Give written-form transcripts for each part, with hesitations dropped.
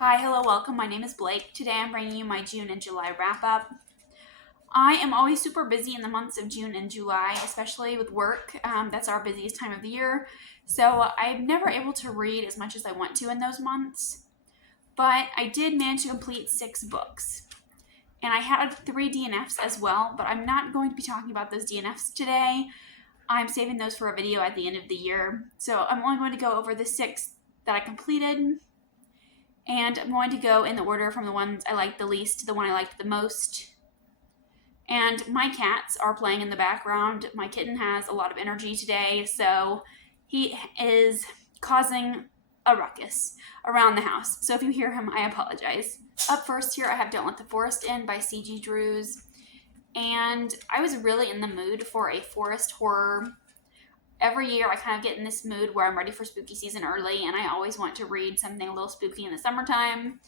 Hi, hello, welcome. My name is Blake. Today I'm bringing you my June and July wrap up. I am always super busy in the months of June and July, especially with work. That's our busiest time of the year. So I'm never able to read as much as I want to in those months. But I did manage to complete 6 books. And I had 3 DNFs as well, but I'm not going to be talking about those DNFs today. I'm saving those for a video at the end of the year. So I'm only going to go over the 6 that I completed. And I'm going to go in the order from the ones I liked the least to the one I liked the most. And my cats are playing in the background. My kitten has a lot of energy today, so he is causing a ruckus around the house. So if you hear him, I apologize. Up first here, I have Don't Let the Forest In by C.G. Drews. And I was really in the mood for a forest horror. Every year I kind of get in this mood where I'm ready for spooky season early, and I always want to read something a little spooky in the summertime.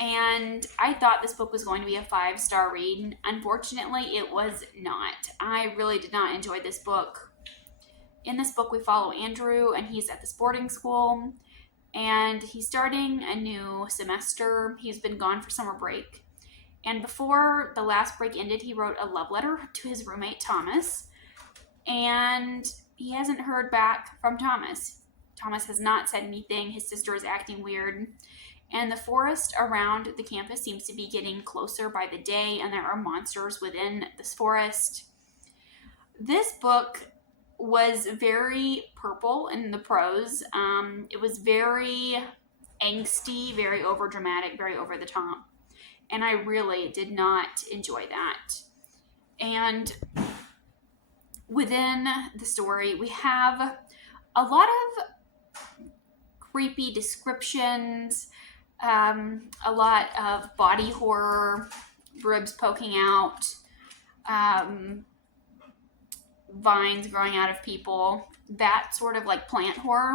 And I thought this book was going to be a 5-star read. Unfortunately, it was not. I really did not enjoy this book. In this book, we follow Andrew, and he's at this boarding school, and he's starting a new semester. He's been gone for summer break. And before the last break ended, he wrote a love letter to his roommate, Thomas. And he hasn't heard back from Thomas. Thomas has not said anything. His sister is acting weird. And the forest around the campus seems to be getting closer by the day, and there are monsters within this forest. This book was very purple in the prose. It was very angsty, very overdramatic, very over the top. And I really did not enjoy that. And within the story, we have a lot of creepy descriptions, a lot of body horror, ribs poking out, vines growing out of people, that sort of like plant horror.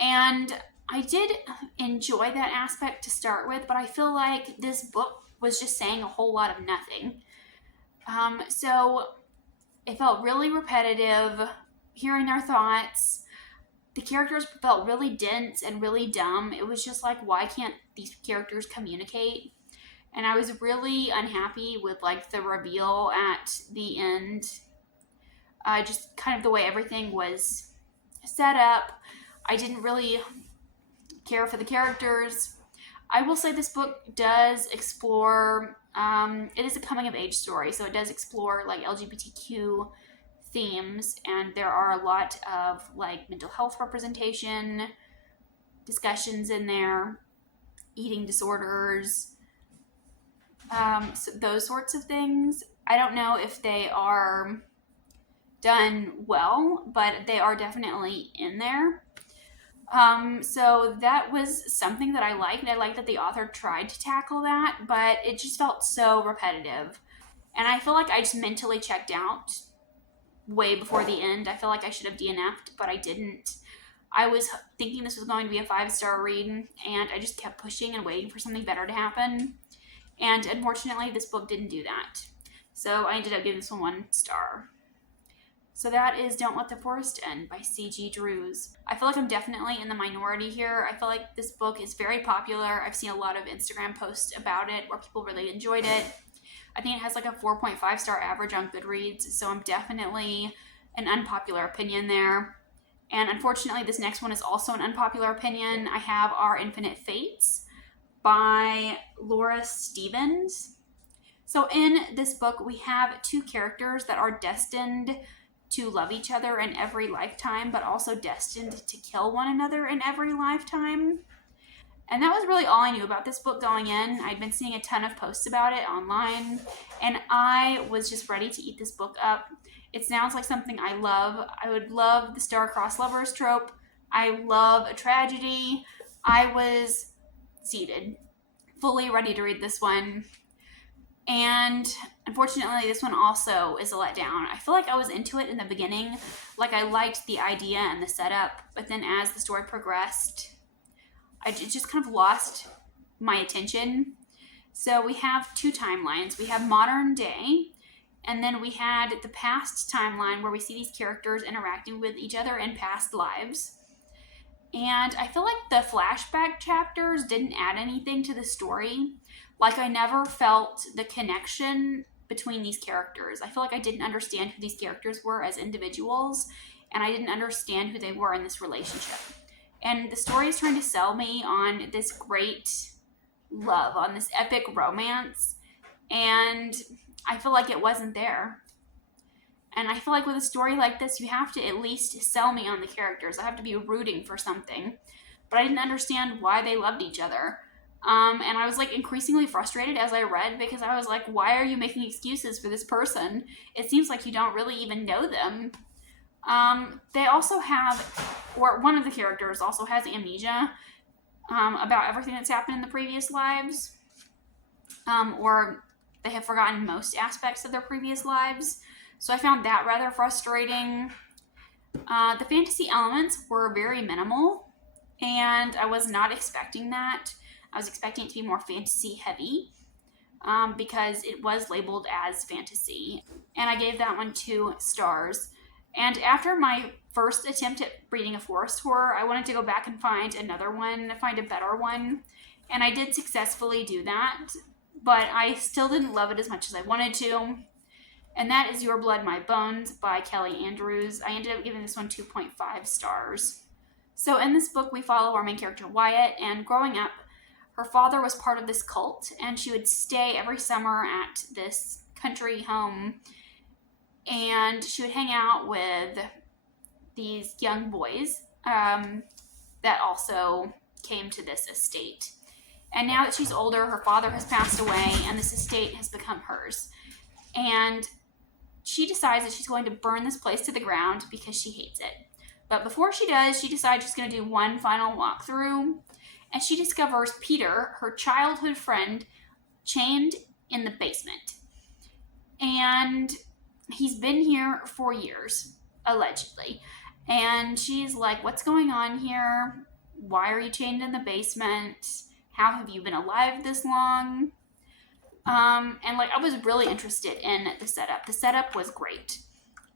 And I did enjoy that aspect to start with, but I feel like this book was just saying a whole lot of nothing. So it felt really repetitive, hearing their thoughts. The characters felt really dense and really dumb. It was just like, why can't these characters communicate? And I was really unhappy with like the reveal at the end. Just kind of the way everything was set up. I didn't really care for the characters. I will say this book does explore, it is a coming of age story, so it does explore like LGBTQ themes, and there are a lot of like mental health representation discussions in there, eating disorders, so those sorts of things. I don't know if they are done well, but they are definitely in there. So that was something that I liked. I liked that the author tried to tackle that, but it just felt so repetitive. And I feel like I just mentally checked out way before the end. I feel like I should have DNF'd, but I didn't. I was thinking this was going to be a 5-star read, and I just kept pushing and waiting for something better to happen. And unfortunately, this book didn't do that. So I ended up giving this one 1 star. So that is Don't Let the Forest End by C.G. Drews. I feel like I'm definitely in the minority here. I feel like this book is very popular. I've seen a lot of Instagram posts about it where people really enjoyed it. I think it has like a 4.5 star average on Goodreads, so I'm definitely an unpopular opinion there. And unfortunately, this next one is also an unpopular opinion. I have Our Infinite Fates by Laura Stevens. So in this book, we have 2 characters that are destined to love each other in every lifetime, but also destined to kill one another in every lifetime. And that was really all I knew about this book going in. I'd been seeing a ton of posts about it online, and I was just ready to eat this book up. It sounds like something I love. I would love the star-crossed lovers trope. I love a tragedy. I was seated, fully ready to read this one. And unfortunately, this one also is a letdown. I feel like I was into it in the beginning. Like I liked the idea and the setup, but then as the story progressed, I just kind of lost my attention. So we have 2 timelines. We have modern day, and then we had the past timeline where we see these characters interacting with each other in past lives. And I feel like the flashback chapters didn't add anything to the story. Like, I never felt the connection between these characters. I feel like I didn't understand who these characters were as individuals, and I didn't understand who they were in this relationship. And the story is trying to sell me on this great love, on this epic romance, and I feel like it wasn't there. And I feel like with a story like this, you have to at least sell me on the characters. I have to be rooting for something. But I didn't understand why they loved each other. And I was like increasingly frustrated as I read, because I was like, why are you making excuses for this person? It seems like you don't really even know them. They also have, or one of the characters also has amnesia about everything that's happened in the previous lives. Or they have forgotten most aspects of their previous lives. So I found that rather frustrating. The fantasy elements were very minimal, and I was not expecting that. I was expecting it to be more fantasy heavy, because it was labeled as fantasy. And I gave that one 2 stars. And after my first attempt at reading a forest horror, I wanted to go back and find another one, find a better one. And I did successfully do that, but I still didn't love it as much as I wanted to. And that is Your Blood, My Bones by Kelly Andrews. I ended up giving this one 2.5 stars. So in this book, we follow our main character, Wyatt, and growing up, her father was part of this cult, and she would stay every summer at this country home, and she would hang out with these young boys that also came to this estate. And now that she's older, her father has passed away, and this estate has become hers. And she decides that she's going to burn this place to the ground because she hates it. But before she does, she decides she's going to do one final walkthrough, and she discovers Peter, her childhood friend, chained in the basement. And he's been here for years, allegedly. And she's like, what's going on here? Why are you chained in the basement? How have you been alive this long? And like, I was really interested in the setup. The setup was great.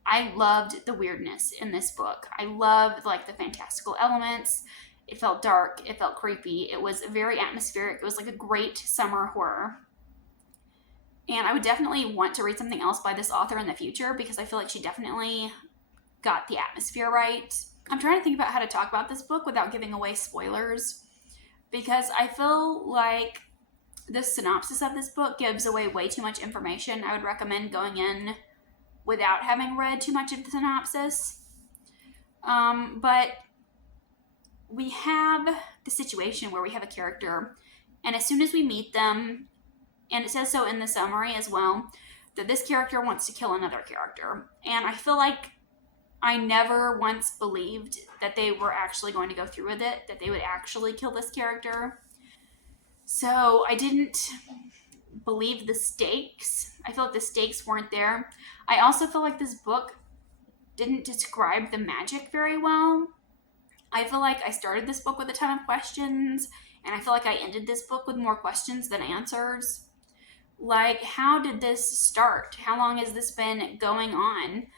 I loved the weirdness in this book. I loved like the fantastical elements. It felt dark. It felt creepy. It was very atmospheric. It was like a great summer horror. And I would definitely want to read something else by this author in the future, because I feel like she definitely got the atmosphere right. I'm trying to think about how to talk about this book without giving away spoilers, because I feel like the synopsis of this book gives away way too much information. I would recommend going in without having read too much of the synopsis. But we have the situation where we have a character, and as soon as we meet them, and it says so in the summary as well, that this character wants to kill another character. And I feel like I never once believed that they were actually going to go through with it, that they would actually kill this character. So I didn't believe the stakes. I feel like the stakes weren't there. I also feel like this book didn't describe the magic very well. I feel like I started this book with a ton of questions, and I feel like I ended this book with more questions than answers. Like, how did this start? How long has this been going on?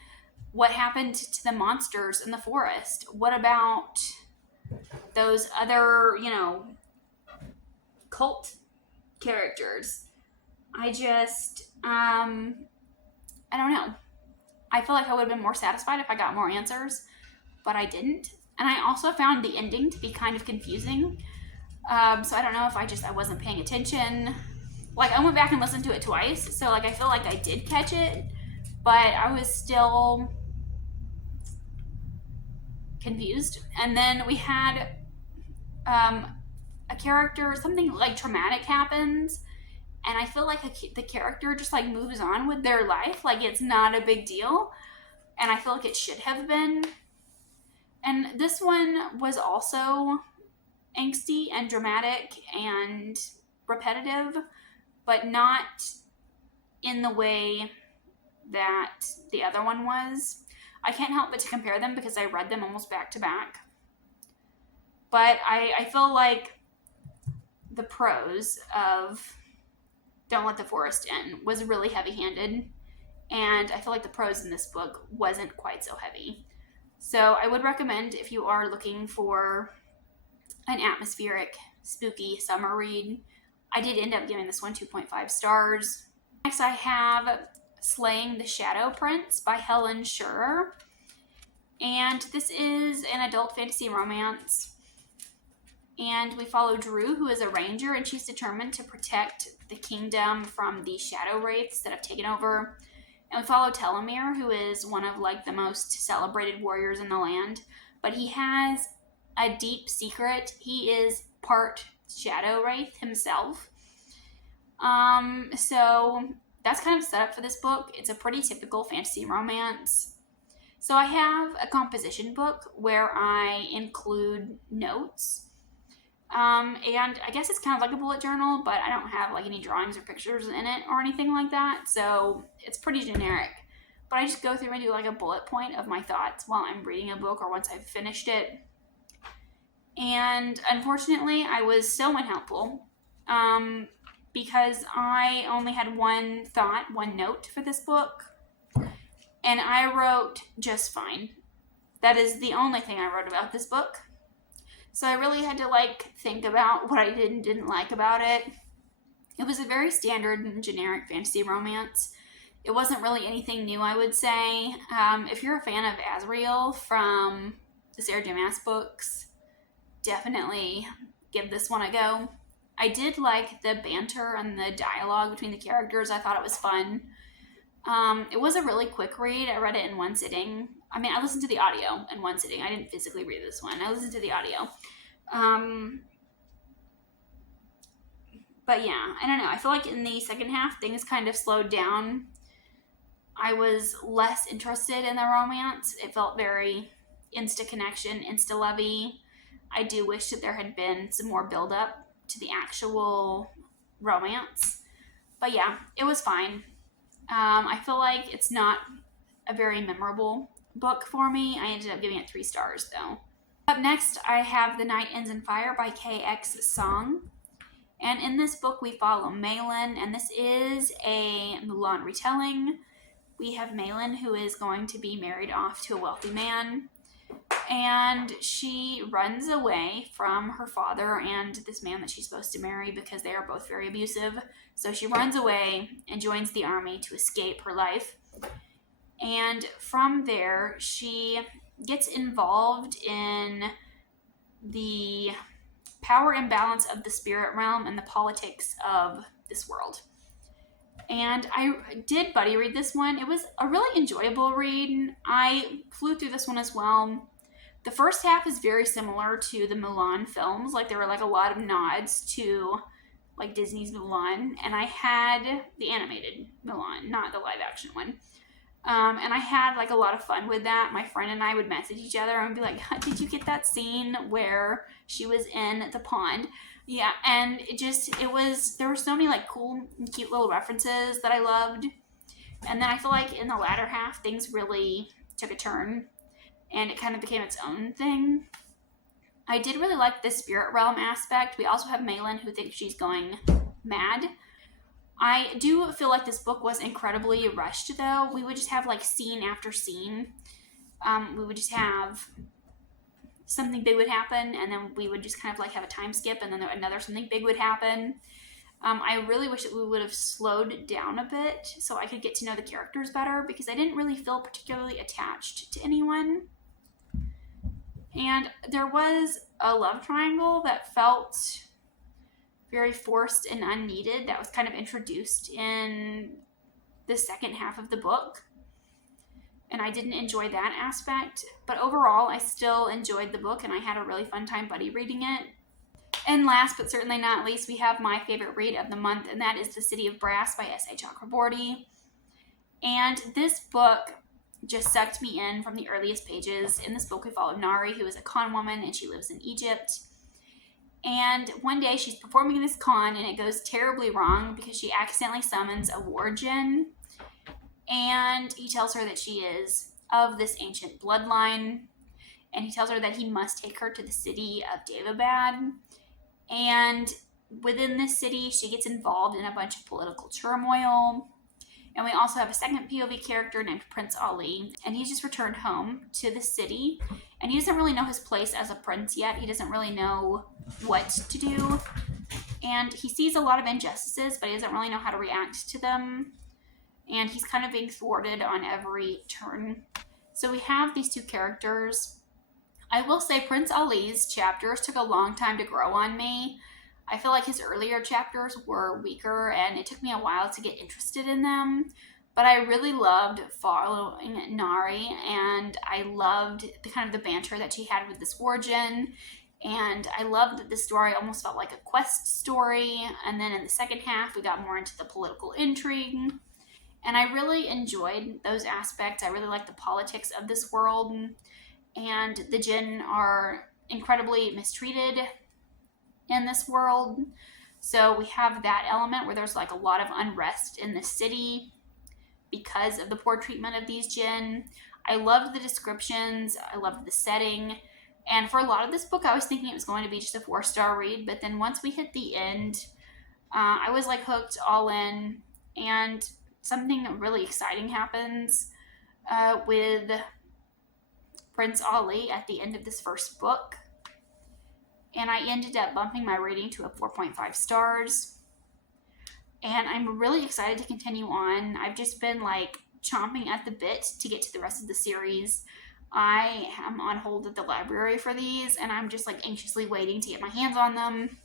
What happened to the monsters in the forest? What about those other, cult characters? I don't know. I feel like I would have been more satisfied if I got more answers, but I didn't. And I also found the ending to be kind of confusing. So I don't know if I wasn't paying attention. Like, I went back and listened to it twice, so like I feel like I did catch it, but I was still confused. And then we had a character, something like traumatic happens, and I feel like the character just like moves on with their life, like it's not a big deal, and I feel like it should have been. And this one was also angsty and dramatic and repetitive, but not in the way that the other one was. I can't help but to compare them because I read them almost back to back. But I feel like the prose of Don't Let the Forest In was really heavy-handed, and I feel like the prose in this book wasn't quite so heavy. So I would recommend, if you are looking for an atmospheric, spooky summer read. I did end up giving this one 2.5 stars. Next, I have Slaying the Shadow Prince by Helen Schurer. And this is an adult fantasy romance. And we follow Drew, who is a ranger, and she's determined to protect the kingdom from the shadow wraiths that have taken over. And we follow Telomere, who is one of like the most celebrated warriors in the land. But he has a deep secret. He is part shadow wraith himself. So that's kind of set up for this book. It's a pretty typical fantasy romance. So I have a composition book where I include notes. And I guess it's kind of like a bullet journal, but I don't have like any drawings or pictures in it or anything like that. So it's pretty generic. But I just go through and do like a bullet point of my thoughts while I'm reading a book or once I've finished it. And unfortunately, I was so unhelpful because I only had one note for this book. And I wrote just fine. That is the only thing I wrote about this book. So I really had to like think about what I did and didn't like about it. It was a very standard and generic fantasy romance. It wasn't really anything new, I would say. If you're a fan of Azrael from the Sarah J. Maas books, definitely give this one a go. I did like the banter and the dialogue between the characters. I thought it was fun. It was a really quick read. I read it in one sitting. I mean, I listened to the audio in one sitting. I didn't physically read this one. I listened to the audio. But yeah, I don't know. I feel like in the second half, things kind of slowed down. I was less interested in the romance. It felt very insta connection, insta lovey. I do wish that there had been some more build up to the actual romance. But yeah, it was fine. I feel like it's not a very memorable book for me. I ended up giving it 3 stars though. Up next, I have The Night Ends in Fire by K.X. Song. And in this book, we follow Malin, and this is a Mulan retelling. We have Malin, who is going to be married off to a wealthy man, and she runs away from her father and this man that she's supposed to marry because they are both very abusive. So she runs away and joins the army to escape her life. And from there, she gets involved in the power imbalance of the spirit realm and the politics of this world. And I did buddy read this one. It was a really enjoyable read. I flew through this one as well. The first half is very similar to the Mulan films. Like there were like a lot of nods to like Disney's Mulan. And I had the animated Mulan, not the live action one. And I had like a lot of fun with that. My friend and I would message each other and be like, did you get that scene where she was in the pond? Yeah, and there were so many like cool and cute little references that I loved. And then I feel like in the latter half, things really took a turn and it kind of became its own thing. I did really like the spirit realm aspect. We also have Malin who thinks she's going mad. I do feel like this book was incredibly rushed though. We would just have like scene after scene. We would just have something big would happen and then we would just kind of like have a time skip and then another something big would happen. I really wish that we would have slowed down a bit so I could get to know the characters better because I didn't really feel particularly attached to anyone. And there was a love triangle that felt very forced and unneeded that was kind of introduced in the second half of the book. And I didn't enjoy that aspect. But overall, I still enjoyed the book and I had a really fun time buddy reading it. And last but certainly not least, we have my favorite read of the month, and that is The City of Brass by S.A. Chakraborty. And this book just sucked me in from the earliest pages. In this book, we follow Nari, who is a con woman, and she lives in Egypt. And one day she's performing this con, and it goes terribly wrong because she accidentally summons a war djinn. And he tells her that she is of this ancient bloodline. And he tells her that he must take her to the city of Daevabad. And within this city, she gets involved in a bunch of political turmoil. And we also have a second POV character named Prince Ali. And he's just returned home to the city. and he doesn't really know his place as a prince yet. He doesn't really know what to do, and he sees a lot of injustices, but he doesn't really know how to react to them, and he's kind of being thwarted on every turn. So we have these two characters. I will say Prince Ali's chapters took a long time to grow on me. I feel like his earlier chapters were weaker, and it took me a while to get interested in them. But I really loved following Nari, and I loved the kind of the banter that she had with this war djinn. And I loved that the story almost felt like a quest story. And then in the second half, we got more into the political intrigue. And I really enjoyed those aspects. I really like the politics of this world. And the djinn are incredibly mistreated in this world. So we have that element where there's like a lot of unrest in the city because of the poor treatment of these djinn. I loved the descriptions. I loved the setting. And for a lot of this book, I was thinking it was going to be just a 4-star read. But then once we hit the end, I was like hooked all in. And something really exciting happens with Prince Ali at the end of this first book. And I ended up bumping my rating to a 4.5 stars. And I'm really excited to continue on. I've just been like chomping at the bit to get to the rest of the series. I am on hold at the library for these, and I'm just like anxiously waiting to get my hands on them,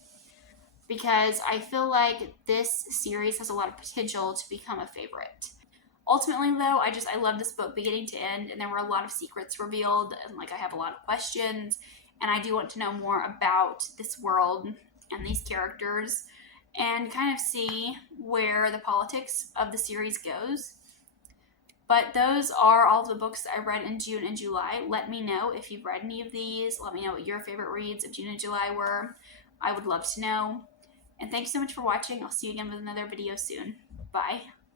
because I feel like this series has a lot of potential to become a favorite. Ultimately, though, I love this book beginning to end, and there were a lot of secrets revealed, and like I have a lot of questions, and I do want to know more about this world and these characters and kind of see where the politics of the series goes. But those are all the books that I read in June and July. Let me know if you've read any of these. Let me know what your favorite reads of June and July were. I would love to know. And thanks so much for watching. I'll see you again with another video soon. Bye.